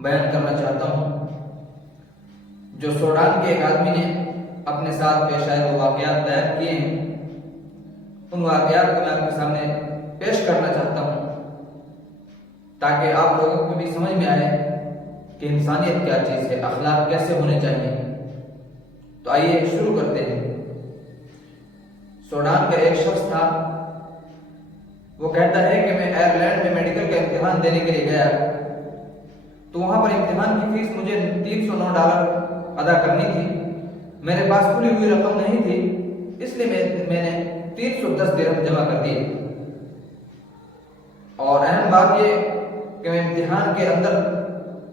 بیان کرنا چاہتا ہوں۔ جو سوڈان کے ایک آدمی نے اپنے ساتھ پیش آئے وہ واقعات بیان کیے ہیں، ان واقعات کو میں آپ کے سامنے پیش کرنا چاہتا ہوں تاکہ آپ لوگوں کو بھی سمجھ میں آئے کہ انسانیت کیا چیز ہے، اخلاق کیسے ہونے چاہیے۔ تو آئیے شروع کرتے ہیں۔ سوڈان کا ایک شخص تھا، وہ کہتا ہے کہ میں آئرلینڈ میں میڈیکل کا امتحان دینے کے لیے گیا تو وہاں پر امتحان کی فیس مجھے $309 ادا کرنی تھی۔ میرے پاس کھلی ہوئی رقم نہیں تھی، اس لیے میں نے 310 درہم جمع کر دیے۔ اور اہم بات یہ کہ میں امتحان کے اندر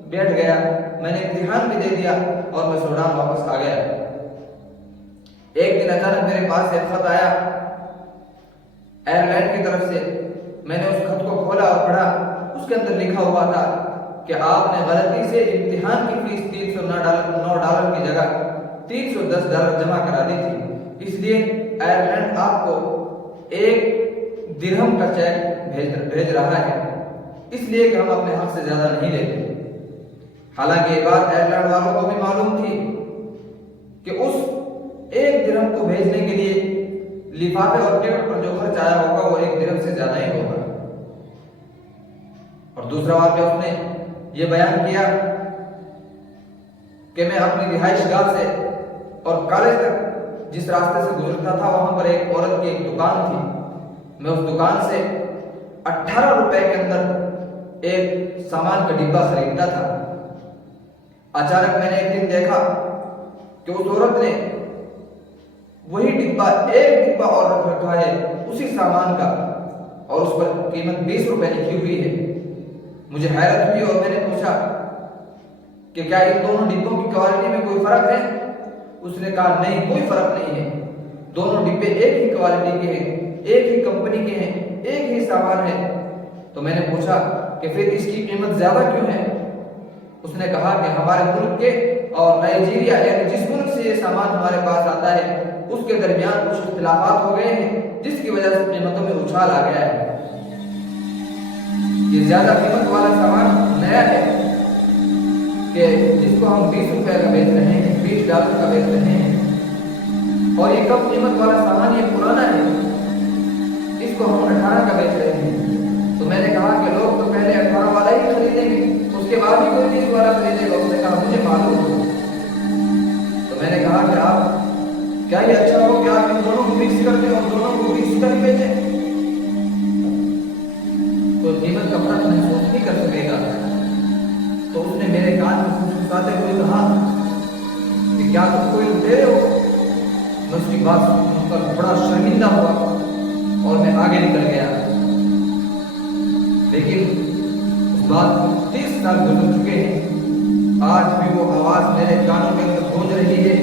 بیٹھ گیا، میں نے امتحان بھی دے دیا اور میں سوڈان واپس آ گیا۔ ایک دن اچانک میرے پاس ایک خط آیا آئرلینڈ کی طرف سے۔ میں نے اس خط کو کھولا اور پڑھا۔ اس کے اندر لکھا ہوا تھا کہ آپ نے غلطی سے امتحان کی فیس $309 کی جگہ $310 جمع کرا دی تھی، اس لیے آئرلینڈ آپ کو 1 درہم کا چیک بھیج رہا ہے، اس لیے کہ ہم اپنے حق سے زیادہ نہیں لیتے۔ حالانکہ یہ بات آئرلینڈ والوں کو بھی معلوم تھی کہ اس 1 درہم کو بھیجنے کے لیے لفافے اور ٹکٹ پر جو خرچ آیا ہوگا وہ 1 درہم سے زیادہ ہی ہوگا۔ اور دوسرا واقعہ اس نے یہ بیان کیا کہ میں اپنی رہائش گاہ سے اور کالج تک جس راستے سے گزرتا تھا وہاں پر ایک عورت کی ایک دکان تھی۔ میں اس دکان سے 18 روپے کے اندر ایک سامان کا ڈبہ خریدتا تھا۔ اچانک میں نے ایک دن دیکھا کہ اس عورت نے وہی ڈبہ ایک ڈبہ اور رکھ رکھا ہے اسی سامان کا، اور اس پر قیمت 20 روپے لکھی ہوئی ہے۔ مجھے حیرت ہوئی اور میں نے پوچھا کہ کیا ان دونوں ڈبوں کی کوالٹی میں کوئی فرق ہے؟ اس نے کہا نہیں، کوئی فرق نہیں ہے، دونوں ڈبے ایک ہی کوالٹی کے ہیں، ایک ہی کمپنی کے ہیں، ایک ہی سامان ہے۔ تو میں نے پوچھا کہ پھر اس کی قیمت زیادہ کیوں ہے؟ اس نے کہا کہ ہمارے ملک کے اور نائجیریا یعنی جس ملک سے یہ سامان ہمارے پاس آتا ہے اس کے درمیان کچھ اختلافات ہو گئے ہیں جس کی وجہ سے قیمتوں میں اچھال آ گیا ہے۔ یہ زیادہ قیمت والا سامان نیا ہے کہ جس کو ہم 20 روپے کا بیچ رہے ہیں، $20 کا بیچ رہے ہیں، اور یہ کم قیمت والا سامان یہ پرانا ہے، اس کو ہم 18 کا بیچ رہے ہیں۔ تو میں نے کہا کہ لوگ تو پہلے 18 والا ہی خریدیں گے، اس کے بعد ہی کوئی 20 والا خریدے گا۔ اس نے کہا مجھے معلوم ہو۔ تو میں نے کہا کہ آپ کیا یہ اچھا ہو کہ آپ ان دونوں کو مکس کر دیں اور دونوں کو 20 کا ہی بیچیں؟ تو قیمت کا فرق محسوس نہیں کر سکے گا۔ تو اس نے میرے کان میں پھسپھساتے ہوئے کہا کہ کیا تم کوئی لٹیرے ہو؟ میں اس کی بات سن کر بڑا شرمندہ ہوا اور میں آگے نکل گیا۔ لیکن اس بات کو 30 سال گزر چکے ہیں، آج بھی وہ آواز میرے کانوں کے اندر گونج رہی ہے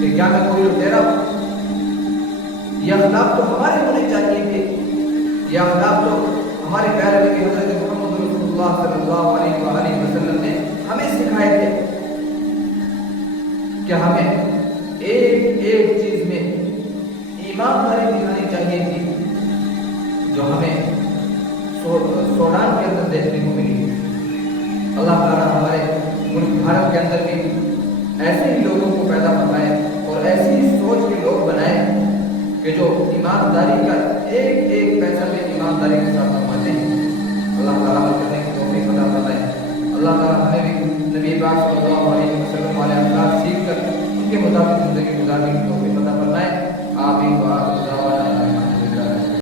کہ کیا میں کوئی لٹیرا ہوں؟ یہ اخلاق تو ہمارے ہونے چاہیے تھے، یہ اخلاق تو ہمارے پیارے نبی حضرت محمد رسول اللہ صلی اللہ علیہ وآلہ وسلم نے ہمیں سکھائے تھے کہ ہمیں ایک ایک چیز میں ایمانداری دکھانی چاہیے تھی، جو ہمیں سوڈان کے اندر دیکھنے کو ملی۔ اللہ تعالیٰ ہمارے ملک بھارت کے اندر بھی ایسے ہی لوگوں کو پیدا فرمائے اور ایسی ہی سوچ کے لوگ بنائے کہ جو ایمانداری کا ایک ایک پیسہ میں ایمانداری کے ساتھ کماتے ہیں۔ اللہ تعالیٰ عمل کرنے کی توفیق عطا فرمائے۔ اللہ تعالیٰ ہمیں بھی نبی پاک صلی اللہ علیہ وسلم والے اخلاق سیکھ کر ان کے مطابق زندگی گزارنے کی توفیق